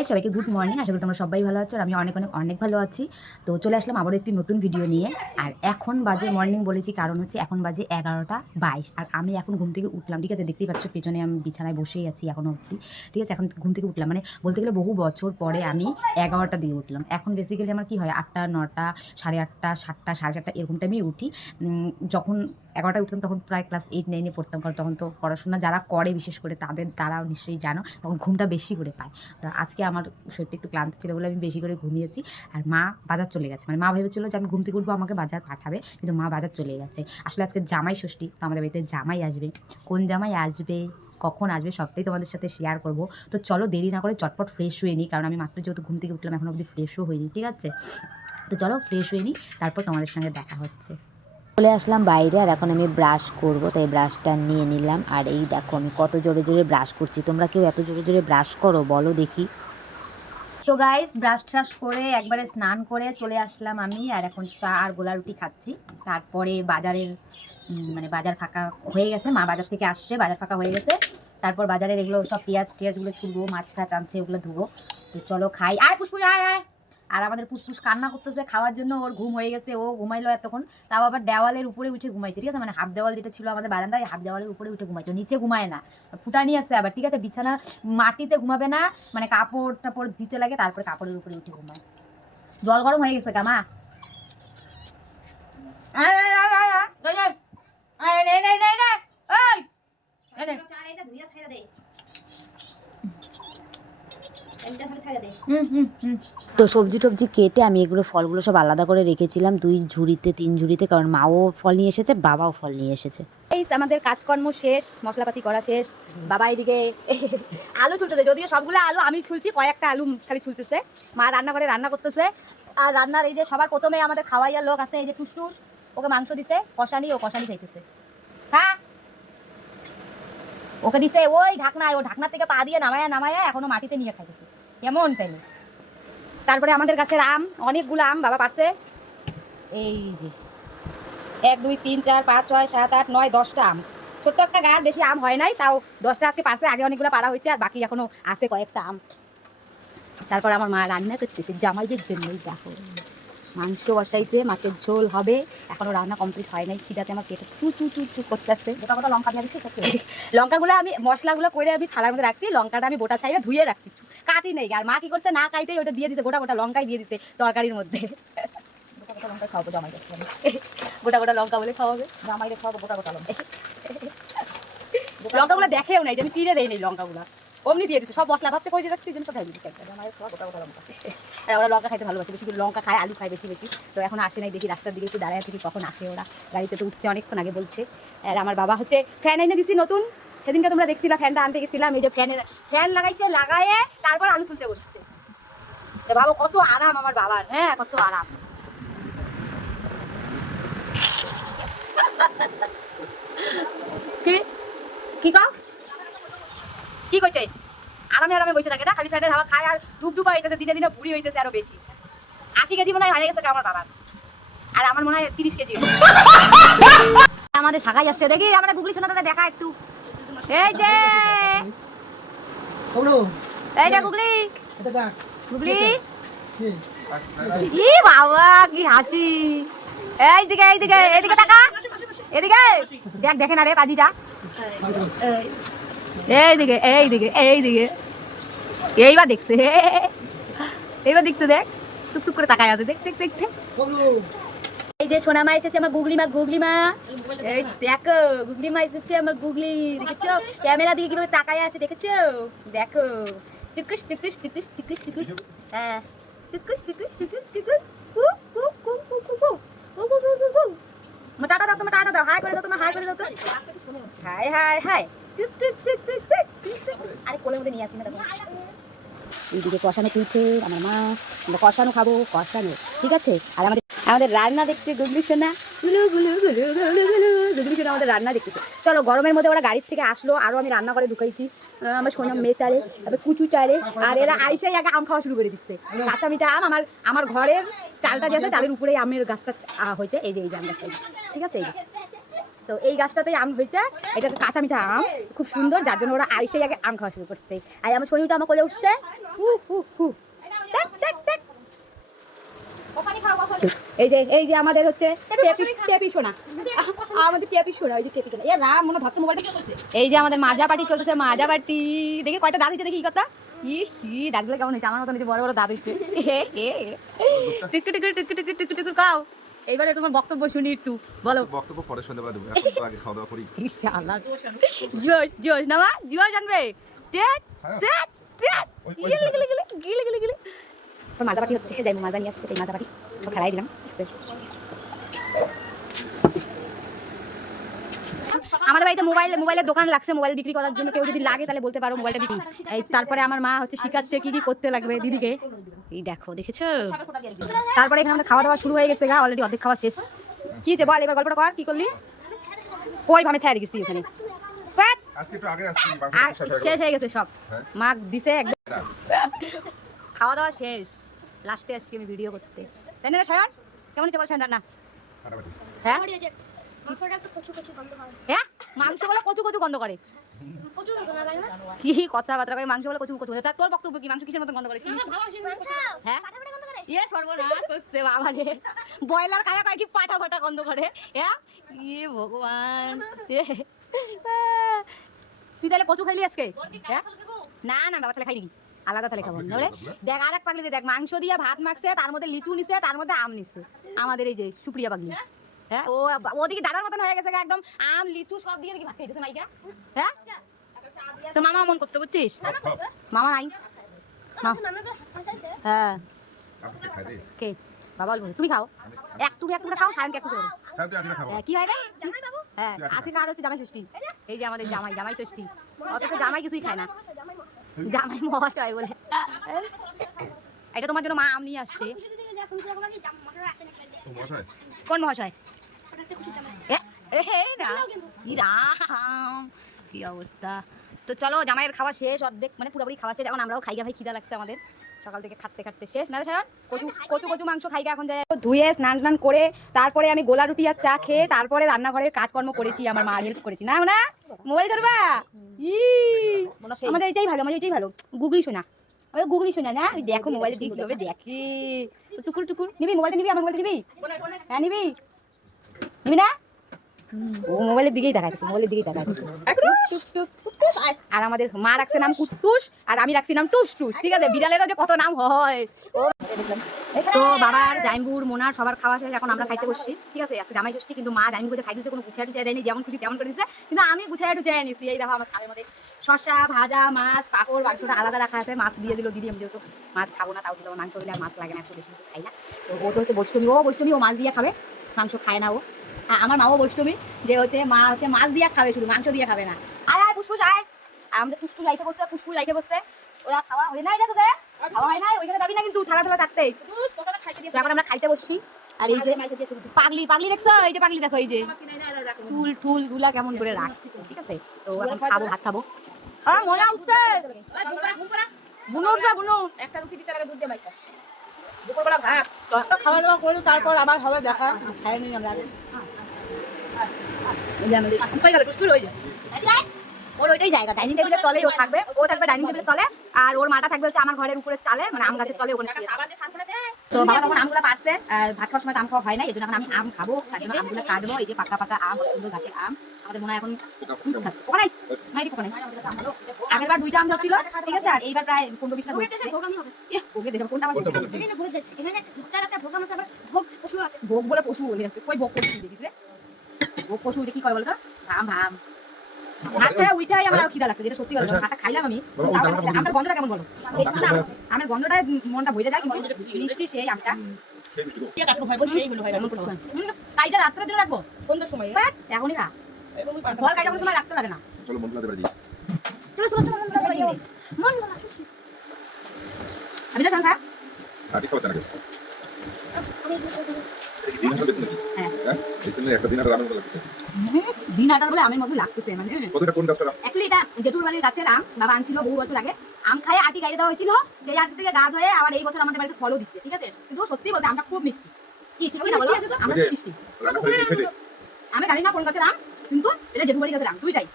Guys সবাইকে good morning আশা করি তোমরা সবাই ভালো আছো আর আমি অনেক অনেক অনেক ভালো আছি। তো চলে আসলাম আবারও একটি নতুন ভিডিও নিয়ে। আর এখন বাজে মর্নিং বলেছি, কারণ হচ্ছে এখন বাজে এগারোটা বাইশ। আর আমি এখন ঘুম থেকে উঠলাম, ঠিক আছে? দেখতেই পাচ্ছ, পেছনে আমি বিছানায় বসেই আছি এখনও অবধি। ঠিক আছে? এখন ঘুম থেকে উঠলাম। মানে বলতে গেলে বহু বছর পরে আমি এগারোটা দিয়ে উঠলাম। এখন বেসিক্যালি আমার কি হয়, আটটা, নটা, সাড়ে আটটা, সাতটা, সাড়ে সাতটা এরকম টাইমেই উঠি। যখন এগারোটায় উঠতাম, তখন প্রায় ক্লাস এইট নাইনে পড়তাম। কারণ তখন তো পড়াশোনা যারা করে, বিশেষ করে তাদের, তারাও নিশ্চয়ই জানো, তখন ঘুমটা বেশি করে পায়। তো আজকে আমার শরীরটা একটু ক্লান্ত ছিল বলে আমি বেশি করে ঘুমিয়েছি। আর মা বাজার চলে গেছে। মানে মা ভেবেছিল যে আমি ঘুম থেকে উঠবো, আমাকে বাজার পাঠাবে, কিন্তু মা বাজার চলে গেছে। আসলে আজকে জামাই ষষ্ঠী, তো আমাদের বাড়িতে জামাই আসবে। কোন জামাই আসবে, কখন আসবে, সবটাই তোমাদের সাথে শেয়ার করব। তো চলো দেরি না করে চটপট ফ্রেশ হয়ে নিই, কারণ আমি মাত্র যেহেতু ঘুম থেকে উঠলাম, এখন অবধি ফ্রেশও হইনি, ঠিক আছে? তো চলো ফ্রেশ হয়ে নিই, তারপর তোমাদের সঙ্গে দেখা হচ্ছে। চলে আসলাম বাইরে আর এখন আমি ব্রাশ করব, তাই ব্রাশটা নিয়ে নিলাম। আর এই দেখো, আমি কত জোরে জোরে ব্রাশ করছি। তোমরা কেউ এত জোরে জোরে ব্রাশ করো, বলো দেখি। তো গাইস ব্রাশ ট্রাশ করে একবারে স্নান করে চলে আসলাম আমি, আর এখন চা আর গোলা রুটি খাচ্ছি। তারপরে বাজারের মানে বাজার ফাঁকা হয়ে গেছে, মা বাজার থেকে আসছে, বাজার ফাঁকা হয়ে গেছে। তারপর বাজারের এগুলো সব পেঁয়াজ টিয়াজগুলো ছুলবো, মাছ টাছ আনছে, ওগুলো ধুবো। তো চলো খাই। আয় পুষ্পুষ আয় আয়। আর আমাদের পুষ্পুষ কান্না করতেছে খাওয়ার জন্য ওর ঘুম হয়ে গেছে ও ঘুমাইলো এতক্ষণ তাও আবার দেওয়ালের উপরে উঠে ঘুমাইছে ঠিক আছে মানে হাফ দেওয়াল যেটা ছিল আমাদের বারান্দায় হাফ দেওয়ালের উপরে উঠে ঘুমাইছে নিচে ঘুমায় না ফুটানি আছে আবার ঠিক আছে বিছানা মাটিতে ঘুমাবে না মানে কাপড় টাপড় দিতে লাগে তারপরে কাপড়ের উপরে উঠে ঘুমায় জল গরম হয়ে গেছে কামা আয়, আয়, আয়, আয়, আয়, এই নে, আয়, নে, নে, নে, নে, এই, এই নে। হুম, হুম, হুম। তো সবজি টবজি কেটে আমি এগুলো ফলগুলো সব আলাদা করে রেখেছিলাম দুই ঝুড়িতে তিন ঝুড়িতে কারণ মাও ফল নিয়ে এসেছে বাবাও ফল নিয়ে এসেছে। এই আমাদের কাজকর্ম শেষ মশলাপাতি করা শেষ বাবা এদিকে আলু ছুলতেছে যদিও সবগুলো আলু আমি ছুলছি কয়েকটা আলু খালি ছুলতেছে মা রান্না করে রান্না করতেছে আর রান্নার এই যে সবার প্রথমে আমাদের খাওয়াইয়ার লোক আছে এই যে টুসটুস ওকে মাংস দিছে কষানি ও কষানি খাইতেছে। হ্যাঁ ওকে দিছে ওই ঢাকনায় ও ঢাকনার থেকে পা দিয়ে নামায়া নামায়া এখনও মাটিতে নিয়ে খাইতেছে। কেমন তাইলে? তারপরে আমাদের গাছের আম অনেকগুলো আম বাবা পারছে। এই যে এক দুই তিন চার পাঁচ ছয় সাত আট নয় দশটা আম। ছোট্ট একটা গাছ বেশি আম হয় নাই তাও দশটা আজকে পারছে আগে অনেকগুলো পাড়া হয়েছে আর বাকি এখনও আছে কয়েকটা আম। তারপর আমার মা রান্না করতেছে জামাইদের জন্যই দেখো। মাংস বসাইছে মাছের ঝোল হবে এখনও রান্না কমপ্লিট হয় নাই খিদাতে আমার পেটে চু চু চু চু করতে আসছে গোটা গোটা লঙ্কা দিচ্ছি লঙ্কাগুলো আমি মশলাগুলো করে আমি থালার মধ্যে রাখছি লঙ্কাটা আমি গোটা ছাইড়ে ধুয়ে রাখছি কাটি নেই। আর মা কি করছে? না কাইতেই ওটা দিয়ে দিছে, গোটা গোটা লঙ্কাই দিয়ে দিছে তরকারির মধ্যে। গোটা গোটা লঙ্কা বলে খাওয়াবে, জামাইকে খাওয়াবো গোটা গোটা লঙ্কা। লঙ্কাগুলো দেখেও নাই যে আমি চিড়ে দেই নাই লঙ্কাগুলো। অমনি দিয়ে দিচ্ছে সব মশলা ভাবতে করে রাখছি জন্য সব দিচ্ছে একটা। জামাইয়ের খাওয়া গোটা গোটা লঙ্কা। আর ওরা লঙ্কা খাইতে ভালোবাসে, বেশি লঙ্কা খায়, আলু খায় বেশি বেশি। তো এখন আসে নাই, দেখি রাস্তার দিকে একটু দাঁড়ায় থেকে কখন আসে ওরা। গাড়িতে তো উঠছে, অনেকক্ষণ আগে বলছে। আর আমার বাবা হচ্ছে ফ্যান এনে দিছি নতুন। সেদিনকে তোমরা দেখছিলা, ফ্যানটা আনতে গেছিলাম, এই যে ফ্যানের, ফ্যান লাগাইছে, লাগায়ে তারপর আলু তুলতে বসছে। ভাবো, কত আরাম আমার বাবার হ্যাঁ কত আরাম। কি? কি কি কইছে? আরামে আরামে বসে থাকে না খালি ফ্যানের হাওয়া খায় আর ডুব ডুবা হইতেছে, দিনে দিনে বুড়ি হইতেছে আরও বেশি। আশি কেজি মনে হয় হয়ে গেছে আমার বাবার। আর আমার মনে হয় তিরিশ কেজি আমাদের শাখাই আসছে, দেখি আমরা গুগলি সোনাটা দেখা একটু। এই যে! কবড়ো এই যে গুগলি। এটা ডাক গুগলি। কি? ই বাবা কি হাসি। এই দিকে এই দিকে এদিকে টাকা এদিকে দেখ দেখে না রে কাজিটা এই দিকে এই দিকে এই দিকে এইবার দেখছে। এইবার দেখছে দেখ। টুক টুক করে তাকায় আছে। দেখ দেখ দেখ দেখ। কবড়ো এই যে সোনা মা এসেছে আমার গুগলি মা গুগলি মা। এই দেখো, গুগলি মা এসেছে আমার গুগলি, দেখেছ? ক্যামেরা দিকে কীভাবে তাকায় আছে, দেখেছ? দেখো। টুকুস টুকুস টুকুস টুকুস টুকুস। হ্যাঁ। টুকুস টুকুস টুকুস টুকুস। দাও দাও। হাই করে দাও হাই দাও তো হাই হাই হাই। টুক টুক টুক। আরে কোলের মধ্যে নিয়ে আসি না এইদিকে কষানো তুলছে আমার মা। আমরা কষানো খাব, কষানো, ঠিক আছে? আর আমাদের আমাদের রান্না দেখছে গুগলি সোনা। গুলু গুলু গুলু গুলু গুলু গুগলি সোনা আমাদের রান্না দেখতেছে চলো, গরমের মধ্যে ওরা গাড়ির থেকে আসলো আরও আমি রান্না করে ঢুকাইছি। আমার সোনা মেয়ে চালে তারপর কুচু চালে আর এরা আইসাই আগে আম খাওয়া শুরু করে দিচ্ছে। কাঁচা মিঠা আম আমার আমার ঘরের চালটা দিয়ে আছে, চালের উপরেই আমের গাছ হয়েছে। এই যে এই যে আম ঠিক আছে? এই যে। তো এই গাছটাতেই আম হয়েছে এটা কাঁচা মিঠা আম খুব সুন্দর যার জন্য ওরা আইসেই আগে আম খাওয়া শুরু করছে আর আমার শরীরটা আমার কোলে উঠছে হু হু হু এই যে এই যে আমাদের হচ্ছে টেপি সোনা আমাদের টেপি সোনা এই যে আমাদের মাজা পাটি চলতেছে মাজা পাটি দেখি কয়টা দাঁত হচ্ছে দেখি কি কথা কি কি দাঁতগুলো কেমন হয়েছে আমার মতন বড় বড় দাঁত হচ্ছে টিকটু টিকটু টিকটু টিকটু টিকটু টিকটু কাও এইবারে তোমার বক্তব্য শুনি একটু বলো। বক্তব্য পরে শুনতে দেবো এখন তো আগে খাওয়া দাওয়া করি। ইনশাআল্লাহ জোশ জোশ না মা জোশ আনবে। টেট টেট টেট। গিলে গিলে গিলে গিলে গিলে গিলে। তোর মাজা পাটি হচ্ছে যাই মাজা নিয়ে আসছে এই মাজা তো খেলাই দিলাম। আমাদের বাড়িতে মোবাইল মোবাইলের দোকান লাগছে মোবাইল বিক্রি করার জন্য। কেউ যদি লাগে তাহলে বলতে পারো মোবাইলটা বিক্রি। এই তারপরে আমার মা হচ্ছে শিখাচ্ছে কি কি করতে লাগবে দিদিকে। এই দেখো দেখেছ? তারপরে এখানে আমাদের খাওয়া দাওয়া শুরু হয়ে গেছে গা অলরেডি অর্ধেক খাওয়া শেষ। কি যে বল এবার গল্পটা কর কি করলি? কই ভাবে ছাই দেখিস তুই ওখানে বাট, আজকে একটু আগে আসছি মাংস আর শেষ হয়ে গেছে সব। হ্যাঁ। মা দিছে একদম খাওয়া দাওয়া শেষ। লাস্টে আসছি আমি ভিডিও করতে। তাই না সায়ন? কেমন হচ্ছে বলছেন রান্না। হ্যাঁ? হয়। হ্যাঁ? মাংস বলে কচু কচু গন্ধ করে। কচু গন্ধ না? লাগে কি কথাবার্তা করে মাংস বলে কচু কচু তা তোর বক্তব্য কি? মাংস কিসের মতন গন্ধ করে? হ্যাঁ? ইয়ে সর্বনাশ করছে বাবা ব্রয়লার খাওয়া কয় কি ফাটা গন্ধ করে? হ্যাঁ ইয়ে ভগবান। তুই তাহলে কচু খাইলি আজকে? হ্যাঁ না না বাবা তাহলে খাইনি। আলাদা তাহলে খাব। ধরে দেখ আর এক পাগলি দেখ মাংস দিয়ে ভাত মাখছে তার মধ্যে লিচু নিছে তার মধ্যে আম নিচ্ছে আমাদের এই যে সুপ্রিয়া পাগলি। হ্যাঁ? ও ওদিকে দাদার মতন হয়ে গেছে একদম আম লিচু সব দিয়ে দেখি ভাত খাইতেছে মাইকা। হ্যাঁ? তো মামা মন করতে বুঝছিস। মামা নাই হ্যাঁ। আপনাকে খাই দে। কে? বাবা বলব তুমি খাও। এক তুমি এক খাও সায়নকে এক। হ্যাঁ, কি হয় রে? হ্যাঁ আজকে কার হচ্ছে জামাই ষষ্ঠী। এই যে? আমাদের জামাই জামাই ষষ্ঠী। অথচ জামাই কিছুই খায় না। জামাই মহাশয় বলে। এটা তোমার জন্য মা আম নিয়ে আসছে। কোন মহাশয়? ওটা একটা খুশি জামাই। এ, এ, হে, না। ই রাম কি অবস্থা। তো চলো জামাইয়ের খাওয়া শেষ অর্ধেক মানে পুরোপুরি খাওয়া শেষ। এখন আমরাও খাইগা ভাই খিদা লাগছে আমাদের। সকাল থেকে খাটতে খাটতে শেষ। না সায়ন কচু কচু কচু মাংস খাইগা এখন যায়। ধুয়ে স্নান স্নান করে তারপরে আমি গোলা রুটি আর চা খেয়ে তারপরে রান্নাঘরের কাজকর্ম করেছি আমার মার হেল্প করেছি। না না মোবাইল ধরবা? ই আমাদের এটাই ভালো আমাদের এটাই ভালো। গুগলি শোনা। ওই গুগলি শোনা না ওই দেখো মোবাইলে দিয়ে। কীভাবে দেখি টুকুর টুকুর নিবি মোবাইলটা নিবি আমার মোবাইলটা নিবি? হ্যাঁ নিবি? নিবি না? ও মোবাইলের দিকেই মোবাইলের দিকেই। আর আমাদের মা রাখছে নাম কুট্টুস আর আমি রাখছি নাম টুস টুস ঠিক আছে? বিড়ালেরও যে কত নাম হয়। ও তো বাবার জাইম্বুর মোনার সবার খাওয়া শেষ এখন আমরা খাইতে বসছি ঠিক আছে? আজকে জামাই ষষ্ঠী কিন্তু মা জাইম্বুকে খাইতে কোনো গুছিয়ে টুছিয়ে দেয়নি যেমন খুশি তেমন করে দিচ্ছে কিন্তু আমি গুছিয়ে টুছিয়ে নিচ্ছি এই দেখো আমার থালের মধ্যে শসা ভাজা মাছ পাঁপড় মাংসটা আলাদা রাখা আছে মাছ দিয়ে দিল দিদি আমি যেহেতু মাছ খাব না তাও দিল মাংস দিলে মাছ লাগে না একটু বেশি বেশি খাই না। তো ও তো হচ্ছে বৈষ্ণবী ও বৈষ্ণবী ও মাছ দিয়ে খাবে মাংস খায় না ও। আমার মাও বৈষ্ণবী যে হচ্ছে মা হচ্ছে মাছ দিয়ে খাবে শুধু মাংস দিয়ে খাবে না। আয় আয় পুষ্পুষ আয়। আমাদের পুষ্পু লাইফে বসছে পুষ্পু লাইফে বসছে। ওরা খাওয়া হয় নাই না তোদের? খাওয়া হয় নাই? ওইখানে যাবি না কিন্তু? থালা থালা চারটে। তো এখন আমরা খাইতে বসছি। আর এই যে পাগলি পাগলি দেখছ? এই যে পাগলি দেখো এই যে। চুল টুলগুলা কেমন করে রাখছে ঠিক আছে? তো এখন খাব ভাত খাব। আর মজা উঠছে বুনো উঠছে বুনো একটা রুটি দিতে লাগে দুধ দিয়ে মাইকা। দুপুরবেলা ভাত। খাওয়া দাওয়া করল তারপর আবার হবে দেখা। খাই নি আমরা যে আমাদের কোথায় গেল? টুস্টুর ওই যে। ওর ওইটাই জায়গা ডাইনিং টেবিলের তলেই ও থাকবে। ও থাকবে ডাইনিং টেবিলের তলে আর ওর মাটা থাকবে হচ্ছে আমার ঘরের উপরে চালে মানে আম গাছের তলে ওখানে তো বাবা তখন আমগুলো পারছে ভাত খাওয়ার সময় তো আম খাওয়া হয় না এই জন্য এখন আমি আম খাব তার জন্য আমগুলো কাটবো এই যে পাকা পাকা আম সুন্দর গাছের আম। আমাদের মনে হয় এখন দুধ খাচ্ছে। ওখানে মাইরি ওখানে আগের বার দুইটা আম ধরছিল ঠিক আছে আর এইবার প্রায় পনেরো বিশটা ভোগে ভোগ আমি হবে। দেখো কোনটা আমার ভোগ? বলে? পশু বলে আছে কই ভোগ পশু দেখিস রে। ভোগ পশু যে কি কয় বলতো? ভাম ভাম। উইটাই আমার খিদা লাগছে যেটা সত্যি কথা ভাতটা খাইলাম আমি। আমার গন্ধটা কেমন বলো? আমার গন্ধটা মনটা ভরে যায় কিন্তু মিষ্টি সেই আমটা। কাইটা রাত্রের জন্য রাখব। সন্ধ্যার সময়। এখনই খা। ফল কাইটা কোনো সময় রাখতে লাগে না। চলো মন ভুলাতে পারি চলো চলো চলো চলো, চলো, চলো। মন আমি তো সংখ্যা খাওয়া। দিন হ্যাঁ। হ্যাঁ? দিন আটার বলে আমের মতো লাগতেছে মানে কতটা কোন গাছটা অ্যাকচুয়ালি এটা জেঠুর বাড়ির গাছের আম বাবা আনছিল বহু বছর আগে। আম খায় আটি গাড়ি দেওয়া হয়েছিল সেই আটি থেকে গাছ হয়ে আবার এই বছর আমাদের বাড়িতে ফলও দিচ্ছে ঠিক আছে? কিন্তু সত্যি বলতে আমটা খুব মিষ্টি। কি ঠিক না বলো? মিষ্টি আছে তো? আমরা মিষ্টি। রান্না করে দিয়েছে রে। আমি জানি না কোন গাছের আম কিন্তু এটা জেঠু বাড়ির গাছের আম দুইটাই।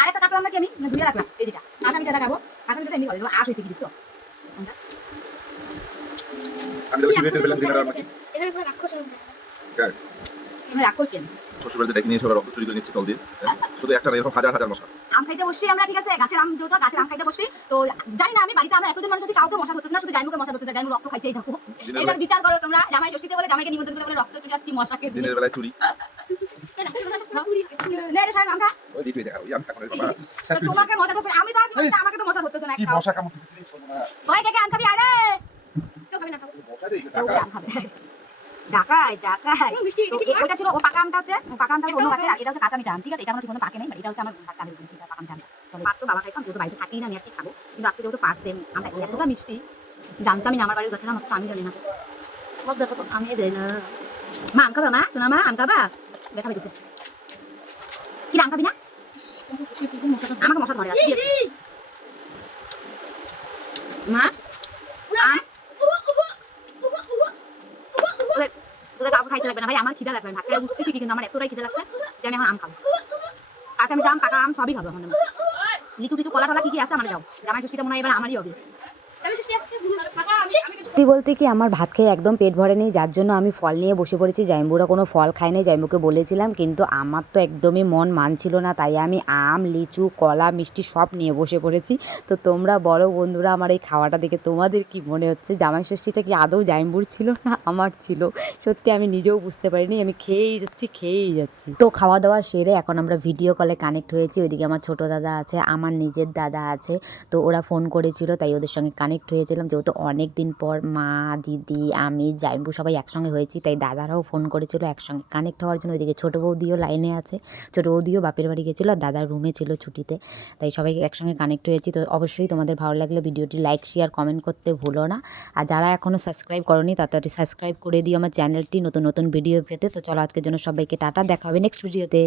আরেকটা কাটলাম নাকি আমি? ধুয়ে রাখলাম এই যেটা। কাঁচা দেখাবো কাঁচা এমনি করে আশ হয়েছে কি দেখছ আমি তাহলে হবে। হ্যাঁ। নিয়ে রক্ত চুরি করে নিচ্ছে দিয়ে হ্যাঁ? শুধু একটা এরকম হাজার হাজার মশা। আম খাইতে বসছি আমরা ঠিক আছে? গাছের আম যেহেতু গাছের আম খাইতে বসছি তো জানি না আমি বাড়িতে আমরা এতজন মানুষ আছি কাউকে মশা ধরতেছে না শুধু জাইমুকে মশা ধরতেছে জাইমু রক্ত খাইছেই থাকো এটার বিচার করো তোমরা জামাই ষষ্ঠীতে বলে জামাইকে নিমন্ত্রণ করে বলে রক্ত মশাকে দিনের বেলায় চুরি। আমি তোমাকে মশা ধরতে আমি তো আমাকে তো মশা ধরতেছে না কে আম খাবি? আরে কেউ খাবে না, খাব। ডাকাই ডাকাই ওইটা ছিল ও পাকা আমটা হচ্ছে পাকা আমটা অন্য গাছের এটা হচ্ছে কাঁচা মিঠা আম ঠিক আছে? এটা আমার ঠিকমতো পাকে নেই এটা হচ্ছে আমার চালের গুঁড়ি এটা পাকা মিঠা আম তবে তো বাবা খাইতাম যেহেতু বাড়িতে থাকি না আমি কি খাব? কিন্তু আজকে যেহেতু পারছে আমটা এতটা মিষ্টি জানতামই না আমার বাড়ির গাছের আম আমি জানি না। সব দেখো আমি দেয় না। মা আম খাবা মা? শোনা মা আম খাবা? দেখা পেতেছে কি আম খাবি না? আমাকে মশা ধরে মা? আম? তোদের কাউকে খাইতে লাগবে না। ভাই, আমার খিদা লাগবে উঠছি ঠিকই, কিন্তু আমার এতটাই খিদা লাগছে যে আমি এখন আম খাব। কাঁচা আমি আম, পাকা আম সবই খাব এখন। লিচু টিচু কলা টলা কি কি আছে? আমার যাও। জামাই ষষ্ঠীটা মনে হয় এবার আমারই হবে আমি সুশি আজকে ঘুম- সত্যি বলতে কি আমার ভাত খেয়ে একদম পেট ভরে নেই, যার জন্য আমি ফল নিয়ে বসে পড়েছি। জাইম্বুরা কোনো ফল খায় নাই, জাইম্বুকে বলেছিলাম, কিন্তু আমার তো একদমই মন মানছিল না, তাই আমি আম, লিচু, কলা, মিষ্টি সব নিয়ে বসে পড়েছি। তো তোমরা বলো বন্ধুরা, আমার এই খাওয়াটা দেখে তোমাদের কি মনে হচ্ছে? জামাই ষষ্ঠীটা কি আদৌ জাইম্বুর ছিল না আমার ছিল? সত্যি আমি নিজেও বুঝতে পারিনি, আমি খেয়েই যাচ্ছি খেয়েই যাচ্ছি। তো খাওয়া দাওয়া সেরে এখন আমরা ভিডিও কলে কানেক্ট হয়েছি, ওইদিকে আমার ছোট দাদা আছে, আমার নিজের দাদা আছে, তো ওরা ফোন করেছিল, তাই ওদের সঙ্গে কানেক্ট হয়েছিলাম, যেহেতু অনেক দিন পর মা, দিদি, আমি, জাইম্বু সবাই একসঙ্গে হয়েছি, তাই দাদারাও ফোন করেছিল একসঙ্গে। কানেক্ট হওয়ার জন্য ওইদিকে ছোটো বৌদিও লাইনে আছে। ছোটো বৌদিও বাপের বাড়ি গেছিল, আর দাদার রুমে ছিল ছুটিতে। তাই সবাই একসঙ্গে কানেক্ট হয়েছি। তো অবশ্যই তোমাদের ভালো লাগলে ভিডিওটি লাইক শেয়ার কমেন্ট করতে ভুলো না। আর যারা এখনও সাবস্ক্রাইব করনি, তাড়াতাড়ি সাবস্ক্রাইব করে দিও আমার চ্যানেলটি নতুন নতুন ভিডিও পেতে। তো চলো আজকের জন্য সবাইকে টাটা, দেখা হবে নেক্সট ভিডিওতে